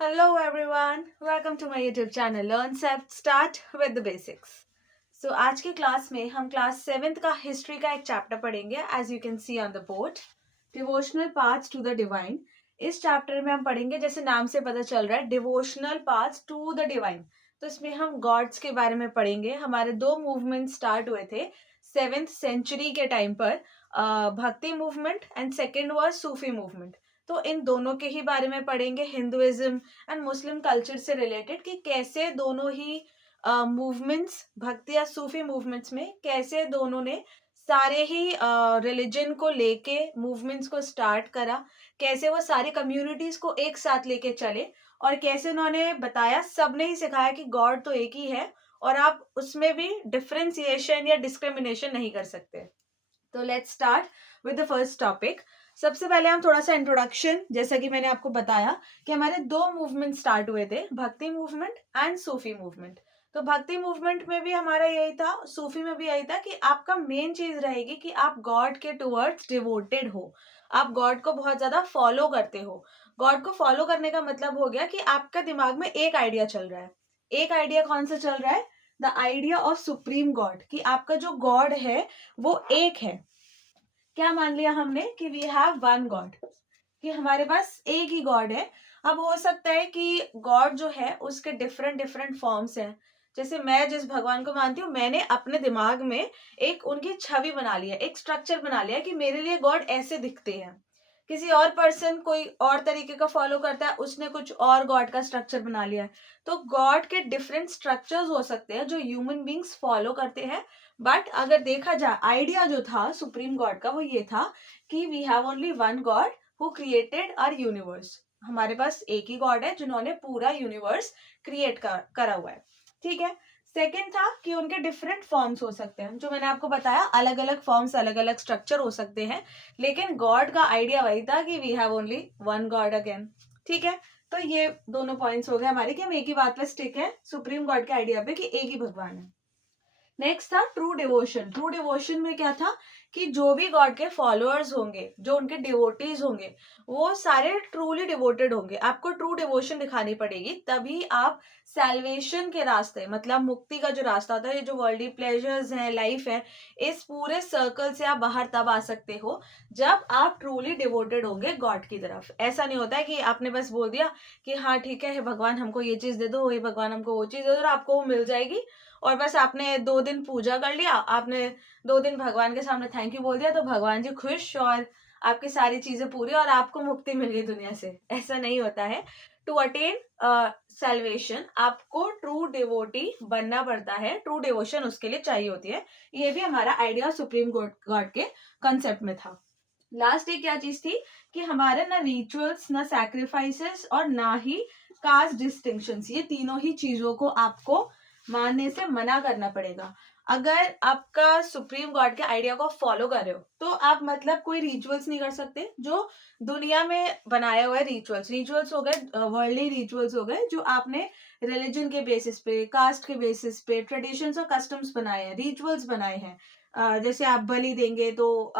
Hello everyone, welcome to my YouTube channel Learn Self Start with the Basics. So आज की class में हम class 7th का history का एक चैप्टर पढ़ेंगे as you can see on the board devotional paths to the divine. इस chapter में हम पढ़ेंगे, जैसे नाम से पता चल रहा है, devotional paths to the divine. तो इसमें हम गॉड्स के बारे में पढ़ेंगे। हमारे दो मूवमेंट स्टार्ट हुए थे 7th सेंचुरी के टाइम पर, भक्ति movement and second was Sufi movement. तो इन दोनों के ही बारे में पढ़ेंगे, हिंदुइज्म एंड मुस्लिम कल्चर से रिलेटेड, कि कैसे दोनों ही मूवमेंट्स, भक्ति या सूफी मूवमेंट्स में कैसे दोनों ने सारे ही रिलीजन को लेके मूवमेंट्स को स्टार्ट करा, कैसे वो सारी कम्युनिटीज को एक साथ लेके चले, और कैसे उन्होंने बताया, सबने ही सिखाया कि गॉड तो एक ही है और आप उसमें भी डिफरेंशिएशन या डिस्क्रिमिनेशन नहीं कर सकते। तो let's start with the first topic. सबसे पहले हम थोड़ा सा इंट्रोडक्शन, जैसा कि मैंने आपको बताया कि हमारे दो मूवमेंट स्टार्ट हुए थे, भक्ति मूवमेंट एंड सूफी मूवमेंट। तो भक्ति मूवमेंट में भी हमारा यही था, सूफी में भी यही था कि आपका मेन चीज रहेगी कि आप गॉड के टुवर्ड्स डिवोटेड हो, आप गॉड को बहुत ज्यादा फॉलो करते हो। गॉड को फॉलो करने का मतलब हो गया कि आपका दिमाग में एक आइडिया चल रहा है। एक आइडिया कौन सा चल रहा है? The idea of supreme God, कि आपका जो गॉड है वो एक है। क्या मान लिया हमने कि वी हैव वन गॉड, कि हमारे पास एक ही गॉड है। अब हो सकता है कि गॉड जो है उसके डिफरेंट डिफरेंट फॉर्म्स हैं। जैसे मैं जिस भगवान को मानती हूँ, मैंने अपने दिमाग में एक उनकी छवि बना लिया, एक स्ट्रक्चर बना लिया कि मेरे लिए गॉड ऐसे दिखते हैं। किसी और पर्सन कोई और तरीके का फॉलो करता है, उसने कुछ और गॉड का स्ट्रक्चर बना लिया है। तो गॉड के डिफरेंट स्ट्रक्चर्स हो सकते हैं जो ह्यूमन बींग्स फॉलो करते हैं। बट अगर देखा जाए, आइडिया जो था सुप्रीम गॉड का वो ये था कि we have only one God who created our universe. हमारे पास एक ही गॉड है जिन्होंने पूरा यूनिवर्स क्रिएट करा हुआ है। ठीक है। सेकेंड था कि उनके डिफरेंट फॉर्म्स हो सकते हैं, जो मैंने आपको बताया, अलग अलग फॉर्म्स, अलग अलग स्ट्रक्चर हो सकते हैं, लेकिन गॉड का आइडिया वही था कि we have only one God again. ठीक है। तो ये दोनों पॉइंट्स हो गए हमारे कि हम एक ही बात पे स्टिक है सुप्रीम गॉड के आइडिया पे कि एक ही भगवान है। नेक्स्ट था ट्रू डिवोशन। ट्रू डिवोशन में क्या था कि जो भी गॉड के फॉलोअर्स होंगे, जो उनके डिवोटीज होंगे, वो सारे ट्रूली डिवोटेड होंगे। आपको ट्रू डिवोशन दिखानी पड़ेगी, तभी आप सैल्वेशन के रास्ते, मतलब मुक्ति का जो रास्ता होता है, ये जो वर्ल्डली प्लेजर्स हैं, लाइफ है, इस पूरे सर्कल से आप बाहर तब आ सकते हो जब आप ट्रूली डिवोटेड होंगे गॉड की तरफ। ऐसा नहीं होता है कि आपने बस बोल दिया कि हाँ ठीक है, हे भगवान हमको ये चीज दे दो, हे भगवान हमको वो चीज दे दो, और आपको वो मिल जाएगी। और बस आपने 2 दिन पूजा कर लिया, आपने 2 दिन भगवान के सामने थैंक यू बोल दिया, तो भगवान जी खुश और आपकी सारी चीजें पूरी और आपको मुक्ति मिल गई दुनिया से। ऐसा नहीं होता है। टू अटेन सेल्वेशन आपको ट्रू डिवोटी बनना पड़ता है, ट्रू डिवोशन उसके लिए चाहिए होती है। ये भी हमारा आइडिया सुप्रीम गॉड के कंसेप्ट में था। लास्ट एक क्या चीज थी कि हमारे ना रिचुअल्स, ना सैक्रिफाइसेस और ना ही कास्ट डिस्टिंक्शंस, ये तीनों ही चीजों को आपको मानने से मना करना पड़ेगा। अगर आपका सुप्रीम गॉड के आइडिया को फॉलो कर रहे हो तो आप मतलब कोई रिचुअल्स नहीं कर सकते जो दुनिया में बनाया हुआ है। रिचुअल्स रिचुअल्स हो गए, वर्ल्डली रिचुअल्स हो गए, जो आपने रिलीजन के बेसिस पे, कास्ट के बेसिस पे, ट्रेडिशंस और कस्टम्स बनाए हैं, रिचुअल्स बनाए हैं। जैसे आप बलि देंगे तो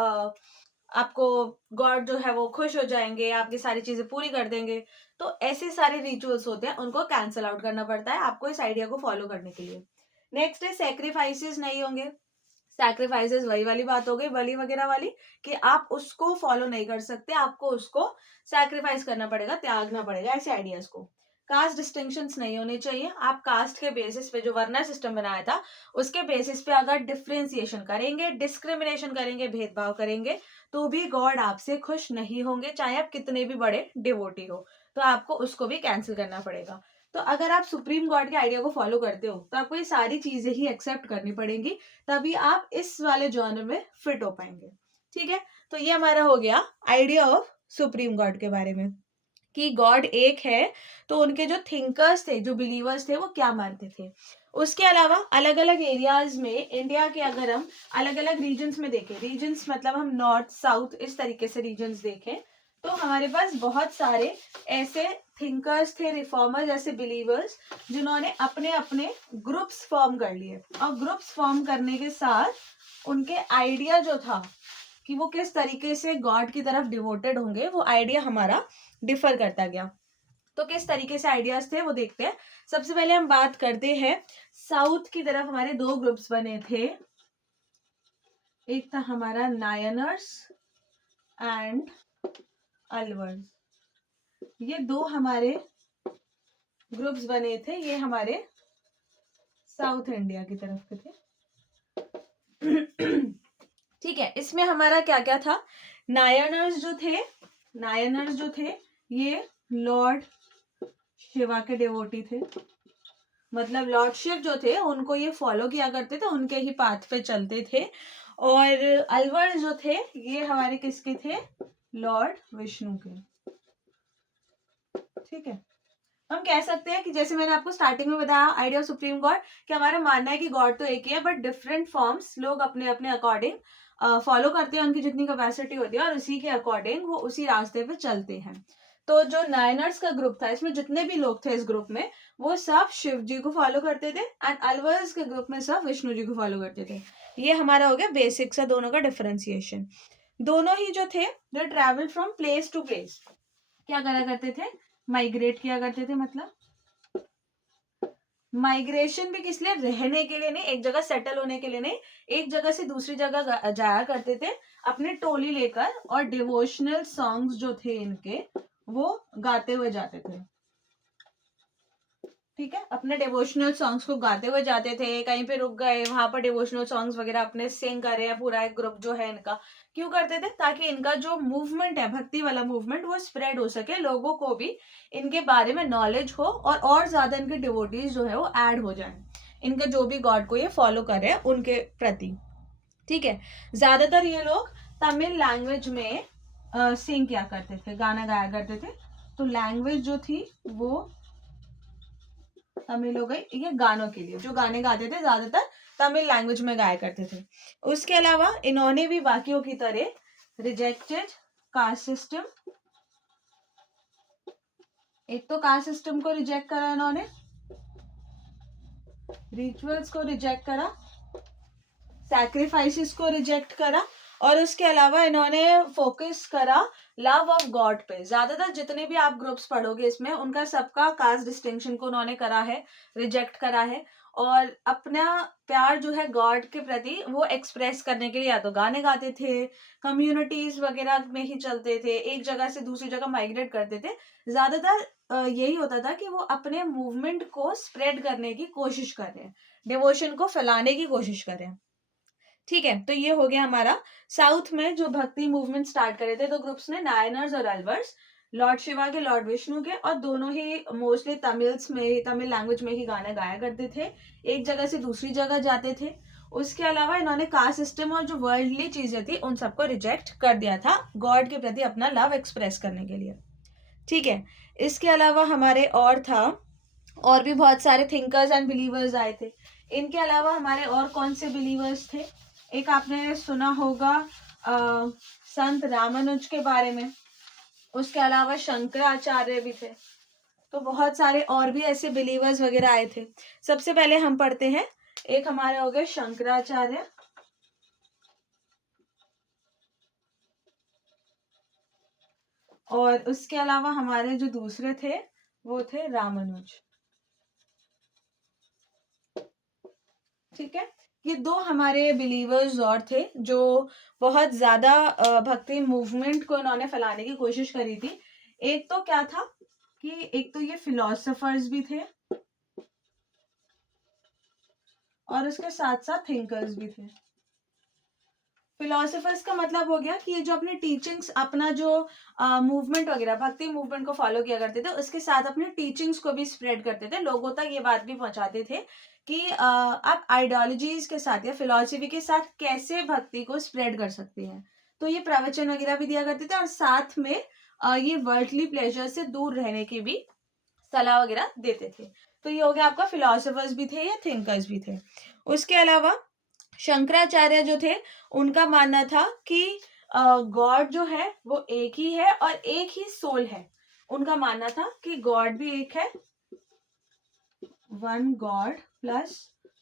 आपको गॉड जो है वो खुश हो जाएंगे, आपकी सारी चीजें पूरी कर देंगे। तो ऐसे सारे रिचुअल्स होते हैं, उनको कैंसिल आउट करना पड़ता है आपको इस आइडिया को फॉलो करने के लिए। नेक्स्ट है सैक्रिफाइसेस नहीं होंगे। सैक्रिफाइसेस वही वाली बात हो गई, बलि वगैरह वाली, कि आप उसको फॉलो नहीं कर सकते, आपको उसको सैक्रिफाइस करना पड़ेगा, त्यागना पड़ेगा, ऐसे आइडियाज को। कास्ट डिस्टिंक्शंस नहीं होने चाहिए। आप कास्ट के बेसिस पे जो वर्ना सिस्टम बनाया था उसके बेसिस पे अगर डिफ्रेंसिएशन करेंगे, डिस्क्रिमिनेशन करेंगे, भेदभाव करेंगे, तो भी गॉड आपसे खुश नहीं होंगे, चाहे आप कितने भी बड़े डिवोटी हो। तो आपको उसको भी कैंसिल करना पड़ेगा। तो अगर आप सुप्रीम गॉड के आइडिया को फॉलो करते हो तो आपको ये सारी चीजें ही एक्सेप्ट करनी पड़ेंगी, तभी आप इस वाले जॉनर में फिट हो पाएंगे। ठीक है। तो ये हमारा हो गया आइडिया ऑफ सुप्रीम गॉड के बारे में, कि गॉड एक है। तो उनके जो थिंकर्स थे, जो बिलीवर्स थे, वो क्या मानते थे। उसके अलावा अलग अलग एरियाज में, इंडिया के अगर हम अलग अलग रीजन्स में देखें, रीजन्स मतलब हम नॉर्थ साउथ इस तरीके से रीजन्स देखें, तो हमारे पास बहुत सारे ऐसे थिंकर्स थे, रिफॉर्मर्स, ऐसे बिलीवर्स, जिन्होंने अपने अपने ग्रुप्स फॉर्म कर लिए। और ग्रुप्स फॉर्म करने के साथ उनके आइडिया जो था कि वो किस तरीके से गॉड की तरफ डिवोटेड होंगे, वो आइडिया हमारा डिफर करता गया। तो किस तरीके से आइडियाज थे वो देखते हैं। सबसे पहले हम बात करते हैं साउथ की तरफ हमारे दो ग्रुप्स बने थे, एक था हमारा नायनर्स एंड अलवर्स। ये दो हमारे ग्रुप्स बने थे, ये हमारे साउथ इंडिया की तरफ के थे। ठीक है, इसमें हमारा क्या क्या था, नायनर्स जो थे ये लॉर्ड शिवा के डिवोटी थे, मतलब लॉर्ड शिव जो थे उनको ये फॉलो किया करते थे, उनके ही पाथ पे चलते थे। और अलवर जो थे ये हमारे किसके थे, लॉर्ड विष्णु के। ठीक है, हम कह सकते हैं कि जैसे मैंने आपको स्टार्टिंग में बताया आइडिया ऑफ सुप्रीम गॉड, कि हमारा मानना है कि गॉड तो एक ही है बट डिफरेंट फॉर्म्स लोग अपने अपने अकॉर्डिंग फॉलो करते हैं, उनकी जितनी कैपेसिटी होती है और उसी के अकॉर्डिंग वो उसी रास्ते पे चलते हैं। तो जो नायनर्स का ग्रुप था, इसमें जितने भी लोग थे इस ग्रुप में वो सब शिव जी को फॉलो करते थे, एंड अलवर्स के ग्रुप में सब विष्णु जी को फॉलो करते थे। ये हमारा हो गया बेसिक सा दोनों का डिफरेंशिएशन। दोनों ही जो थे they travel from place to place, क्या करा करते थे, माइग्रेट किया करते थे। मतलब माइग्रेशन भी किस लिए, रहने के लिए नहीं, एक जगह सेटल होने के लिए नहीं, एक जगह से दूसरी जगह जाया करते थे अपने टोली लेकर, और डिवोशनल सॉन्ग्स जो थे इनके वो गाते हुए जाते थे। ठीक है, अपने डिवोशनल सॉन्ग्स को गाते हुए जाते थे, कहीं पे रुक गए वहां पर डिवोशनल सॉन्ग्स वगैरह अपने सिंग कर रहे हैं, पूरा एक ग्रुप जो है इनका। क्यों करते थे, ताकि इनका जो मूवमेंट है भक्ति वाला मूवमेंट वो स्प्रेड हो सके, लोगों को भी इनके बारे में नॉलेज हो और ज्यादा इनके डिवोटीज जो है वो ऐड हो जाए, इनके जो भी गॉड को ये फॉलो कर रहे हैं उनके प्रति। ठीक है, ज्यादातर ये लोग तमिल लैंग्वेज में सिंग किया करते थे, गाना गाया करते थे। तो लैंग्वेज जो थी वो तमिल हो गई, ये गानों के लिए जो गाने गाते थे ज्यादातर तमिल लैंग्वेज में गाया करते थे। उसके अलावा इन्होंने भी बाकियों की तरह रिजेक्टेड कास्ट सिस्टम, एक तो कास्ट सिस्टम को रिजेक्ट करा इन्होंने, रिचुअल्स को रिजेक्ट करा, सैक्रिफाइसेस को रिजेक्ट करा, और उसके अलावा इन्होंने फोकस करा लव ऑफ गॉड पे। ज्यादातर जितने भी आप ग्रुप्स पढ़ोगे इसमें उनका सबका कास्ट डिस्टिंक्शन को उन्होंने करा है, रिजेक्ट करा है, और अपना प्यार जो है गॉड के प्रति वो एक्सप्रेस करने के लिए या तो गाने गाते थे, कम्युनिटीज वगैरह में ही चलते थे, एक जगह से दूसरी जगह माइग्रेट करते थे। ज्यादातर यही होता था कि वो अपने मूवमेंट को स्प्रेड करने की कोशिश कर रहे हैं, डिवोशन को फैलाने की कोशिश कर रहे हैं। ठीक है, तो ये हो गया हमारा साउथ में जो भक्ति मूवमेंट स्टार्ट करे थे, तो ग्रुप्स ने नायनर्स और अलवर्स, लॉर्ड शिवा के, लॉर्ड विष्णु के, और दोनों ही मोस्टली तमिल लैंग्वेज में ही गाना गाया करते थे, एक जगह से दूसरी जगह जाते थे। उसके अलावा इन्होंने कास्ट सिस्टम और जो वर्ल्डली चीजें थी उन सबको रिजेक्ट कर दिया था गॉड के प्रति अपना लव एक्सप्रेस करने के लिए। ठीक है, इसके अलावा हमारे और था, और भी बहुत सारे थिंकर्स एंड बिलीवर्स आए थे। इनके अलावा हमारे और कौन से बिलीवर्स थे, एक आपने सुना होगा संत रामानुज के बारे में, उसके अलावा शंकराचार्य भी थे। तो बहुत सारे और भी ऐसे बिलीवर्स वगैरह आए थे। सबसे पहले हम पढ़ते हैं, एक हमारे हो गए शंकराचार्य, और उसके अलावा हमारे जो दूसरे थे वो थे रामानुज। ठीक है, ये दो हमारे बिलीवर्स और थे जो बहुत ज्यादा भक्ति मूवमेंट को इन्होंने फैलाने की कोशिश करी थी। एक तो क्या था कि एक तो ये फिलोसफर्स भी थे और उसके साथ साथ थिंकर्स भी थे। फिलोसफर्स का मतलब हो गया कि ये जो अपनी टीचिंग्स, अपना जो मूवमेंट वगैरह भक्ति मूवमेंट को फॉलो किया करते थे उसके साथ अपनी टीचिंग्स को भी स्प्रेड करते थे, लोगों तक ये बात भी पहुंचाते थे कि आप आइडियोलॉजीज के साथ या फिलोसफी के साथ कैसे भक्ति को स्प्रेड कर सकते हैं। तो ये प्रवचन वगैरह भी दिया करते थे, और साथ में ये वर्ल्डली प्लेजर से दूर रहने की भी सलाह वगैरह देते थे। तो ये हो गया आपका फिलोसफर्स भी थे या थिंकर्स भी थे। उसके अलावा शंकराचार्य जो थे उनका मानना था कि गॉड जो है वो एक ही है और एक ही सोल है। उनका मानना था कि गॉड भी एक है, वन गॉड प्लस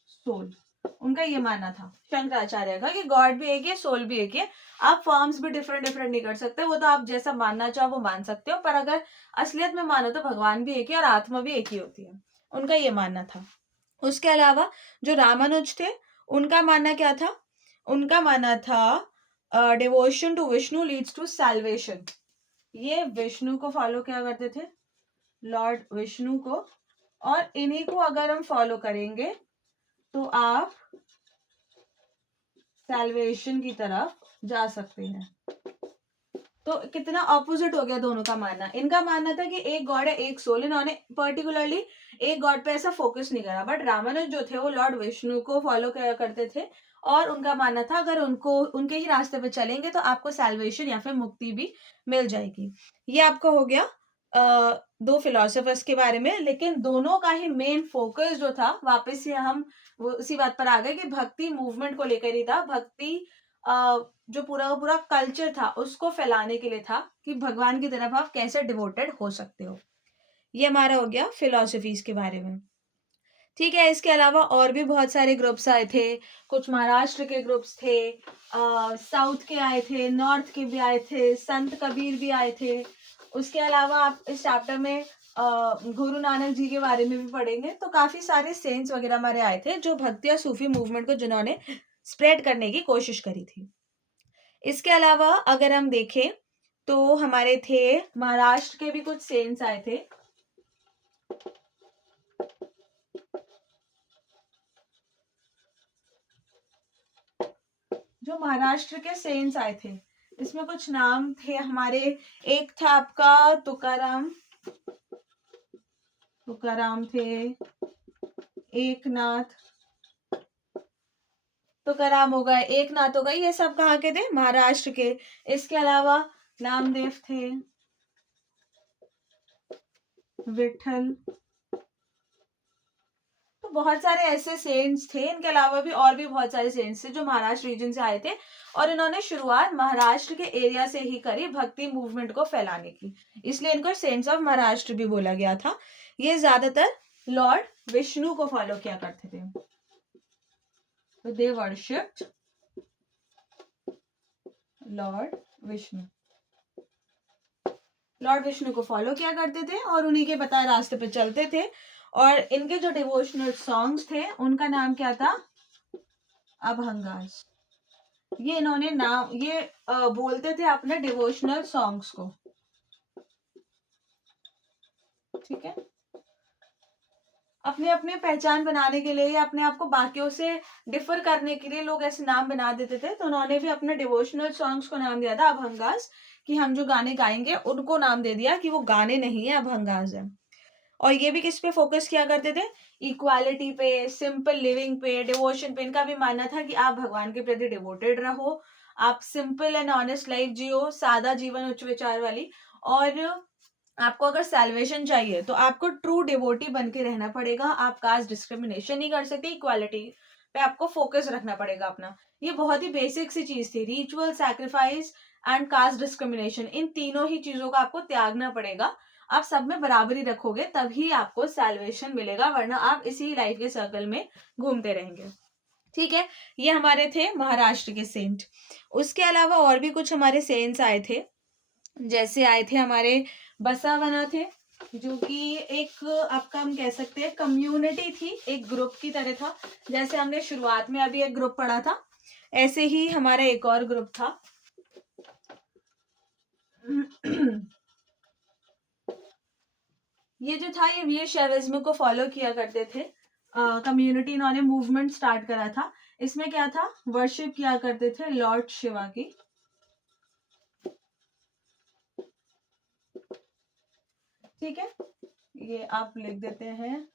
सोल। उनका ये मानना था शंकराचार्य का कि गॉड भी एक है, सोल भी एक है। आप फॉर्म्स भी डिफरेंट डिफरेंट नहीं कर सकते, वो तो आप जैसा मानना चाहो वो मान सकते हो, पर अगर असलियत में मानो तो भगवान भी एक है और आत्मा भी एक ही होती है। उनका ये मानना था। उसके अलावा जो रामानुज थे, उनका मानना क्या था? उनका मानना था devotion to Vishnu leads to salvation. ये विष्णु को फॉलो क्या करते थे, लॉर्ड विष्णु को, और इन्हीं को अगर हम फॉलो करेंगे तो आप सैल्वेशन की तरफ जा सकते हैं। तो कितना ऑपोजिट हो गया दोनों का मानना। इनका मानना था कि एक गॉड है, एक सोल। इन्होंने पर्टिकुलरली एक गॉड पे ऐसा फोकस नहीं करा, बट रामानुज जो थे वो लॉर्ड विष्णु को फॉलो करते थे, और उनका मानना था अगर उनको उनके ही रास्ते पे चलेंगे तो आपको सैल्वेशन या फिर मुक्ति भी मिल जाएगी। ये आपको हो गया दो फिलोसोफर्स के बारे में। लेकिन दोनों का ही मेन फोकस जो था, वापस से हम वो उसी बात पर आ गए कि भक्ति मूवमेंट को लेकर ही था। भक्ति जो पूरा का पूरा कल्चर था उसको फैलाने के लिए था कि भगवान की तरफ आप कैसे डिवोटेड हो सकते हो। ये हमारा हो गया फिलोसफीज के बारे में। ठीक है, इसके अलावा और भी बहुत सारे ग्रुप्स आए थे। कुछ महाराष्ट्र के ग्रुप्स थे, साउथ के आए थे, नॉर्थ के भी आए थे, संत कबीर भी आए थे। उसके अलावा आप इस चैप्टर में गुरु नानक जी के बारे में भी पढ़ेंगे। तो काफी सारे सेंट्स वगैरह हमारे आए थे जो भक्ति या सूफी मूवमेंट को जिन्होंने स्प्रेड करने की कोशिश करी थी। इसके अलावा अगर हम देखें तो हमारे थे महाराष्ट्र के भी कुछ सेंट्स आए थे। जो महाराष्ट्र के सेंट्स आए थे इसमें कुछ नाम थे हमारे। एक था आपका तुकाराम, तुकाराम थे, एकनाथ, तुकाराम हो गए, एकनाथ हो गए, ये सब कहाँ के थे? महाराष्ट्र के। इसके अलावा नामदेव थे, विठल। तो बहुत सारे ऐसे सेंट्स थे। इनके अलावा भी और भी बहुत सारे सेंट्स थे जो महाराष्ट्र रीजन से आए थे, और इन्होंने शुरुआत महाराष्ट्र के एरिया से ही करी भक्ति मूवमेंट को फैलाने की, इसलिए इनको सेंट्स ऑफ महाराष्ट्र भी बोला गया था। ये ज्यादातर लॉर्ड विष्णु को फॉलो किया करते थे। तो they worshipped Lord Vishnu, Lord Vishnu को फॉलो किया करते थे और उन्हीं के बताए रास्ते पे चलते थे। और इनके जो डिवोशनल सॉन्ग्स थे उनका नाम क्या था? अभंगास। ये इन्होंने नाम ये बोलते थे अपने डिवोशनल सॉन्ग्स को। ठीक है, अपने अपने पहचान बनाने के लिए या अपने आप को बाकियों से डिफर करने के लिए लोग ऐसे नाम बना देते थे। तो उन्होंने भी अपने डिवोशनल सॉन्ग्स को नाम दिया था अभंगास, कि हम जो गाने गाएंगे उनको नाम दे दिया कि वो गाने नहीं है, अभंगास है। और ये भी किस पे फोकस किया करते थे? इक्वालिटी पे, सिंपल लिविंग पे, डिवोशन पे। इनका भी मानना था कि आप भगवान के प्रति डिवोटेड रहो, आप सिंपल एंड ऑनेस्ट लाइफ जियो, सादा जीवन उच्च विचार वाली। और आपको अगर सैल्वेशन चाहिए तो आपको ट्रू डिवोटी बन के रहना पड़ेगा। आप कास्ट डिस्क्रिमिनेशन नहीं कर सकते, इक्वालिटी पे आपको फोकस रखना पड़ेगा अपना। ये बहुत ही बेसिक सी चीज थी। Ritual, sacrifice and caste discrimination, इन तीनों ही चीजों का आपको त्यागना पड़ेगा। आप सब में बराबरी रखोगे तभी आपको सैल्वेशन मिलेगा, वरना आप इसी लाइफ के सर्कल में घूमते रहेंगे। ठीक है, ये हमारे थे महाराष्ट्र के सेंट। उसके अलावा और भी कुछ हमारे सेंट्स आए थे। जैसे आए थे हमारे बसावना थे, जो कि एक आपका हम कह सकते हैं कम्युनिटी थी, एक ग्रुप की तरह था। जैसे हमने शुरुआत में अभी एक ग्रुप पढ़ा था, ऐसे ही हमारा एक और ग्रुप था। ये जो था ये वीर शैविज्म को फॉलो किया करते थे। कम्युनिटी इन्होंने मूवमेंट स्टार्ट करा था। इसमें क्या था? वर्शिप किया करते थे लॉर्ड शिवा की। ठीक है, ये आप लिख देते हैं।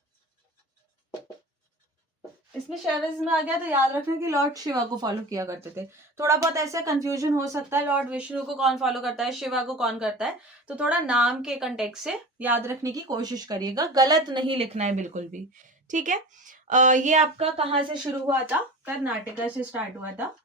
इसमें शैविज्म आ गया तो याद रखना कि लॉर्ड शिवा को फॉलो किया करते थे। थोड़ा बहुत ऐसा कंफ्यूजन हो सकता है, लॉर्ड विष्णु को कौन फॉलो करता है, शिवा को कौन करता है, तो थोड़ा नाम के कंटेक्स्ट से याद रखने की कोशिश करिएगा, गलत नहीं लिखना है बिल्कुल भी। ठीक है, ये आपका कहाँ से शुरू हुआ था? कर्नाटका से स्टार्ट हुआ था।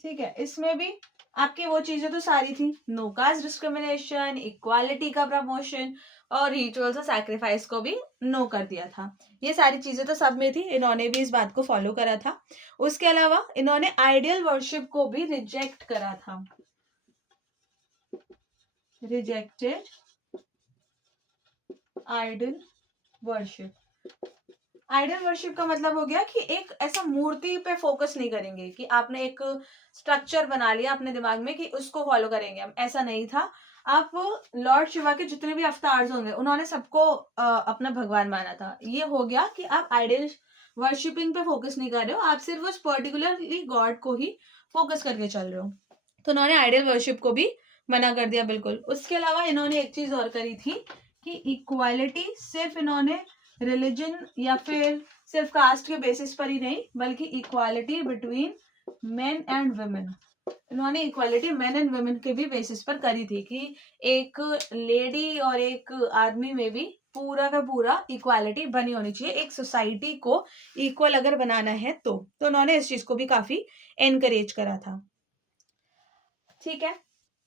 ठीक है, इसमें भी आपकी वो चीजें तो सारी थी, नो कास्ट डिस्क्रिमिनेशन, इक्वालिटी का प्रमोशन, और रिचुअल्स और सैक्रिफाइस को भी नो कर दिया था। ये सारी चीजें तो सब में थी, इन्होंने भी इस बात को फॉलो करा था। उसके अलावा इन्होंने आइडियल वर्शिप को भी रिजेक्ट करा था, rejected idol worship. Idol worship का मतलब हो गया कि एक ऐसा मूर्ति पे फोकस नहीं करेंगे कि आपने एक स्ट्रक्चर बना लिया अपने दिमाग में कि उसको फॉलो करेंगे हम, ऐसा नहीं था। आप लॉर्ड शिवा के जितने भी अवतार्स होंगे उन्होंने सबको अपना भगवान माना था। ये हो गया कि आप आइडल वर्शिपिंग पे फोकस नहीं कर रहे हो, आप सिर्फ उस पर्टिकुलरली गॉड को ही फोकस करके चल रहे हो। तो उन्होंने आइडल वर्शिप को भी मना कर दिया बिल्कुल। उसके अलावा इन्होंने एक चीज और करी थी कि इक्वालिटी सिर्फ इन्होंने रिलीजन या फिर सिर्फ कास्ट के बेसिस पर ही नहीं, बल्कि equality between main and women, इन्होंने इक्वालिटी मेन एंड वुमेन के भी बेसिस पर करी थी कि एक लेडी और एक आदमी में भी पूरा का पूरा इक्वालिटी बनी होनी चाहिए, एक सोसाइटी को इक्वल अगर बनाना है तो उन्होंने इस चीज को भी काफी एनकरेज करा था। ठीक है,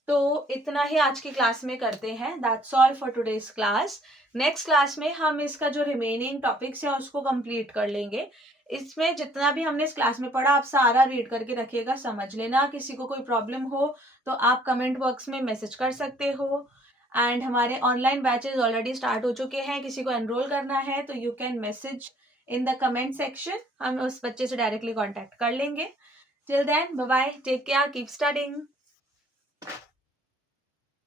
तो इतना ही आज की क्लास में करते हैं। That's all for today's class. Next class में हम इसका जो रिमेनिंग टॉपिक्स है उसको कंप्लीट कर लेंगे। इसमें जितना भी हमने इस क्लास में पढ़ा आप सारा रीड करके रखिएगा, समझ लेना। किसी को कोई प्रॉब्लम हो तो आप कमेंट बॉक्स में मैसेज कर सकते हो। एंड हमारे ऑनलाइन बैचेस ऑलरेडी स्टार्ट हो चुके हैं, किसी को एनरोल करना है तो you can message in the comment section, हम उस बच्चे से डायरेक्टली कॉन्टेक्ट कर लेंगे। Till then bye bye, take care, keep studying.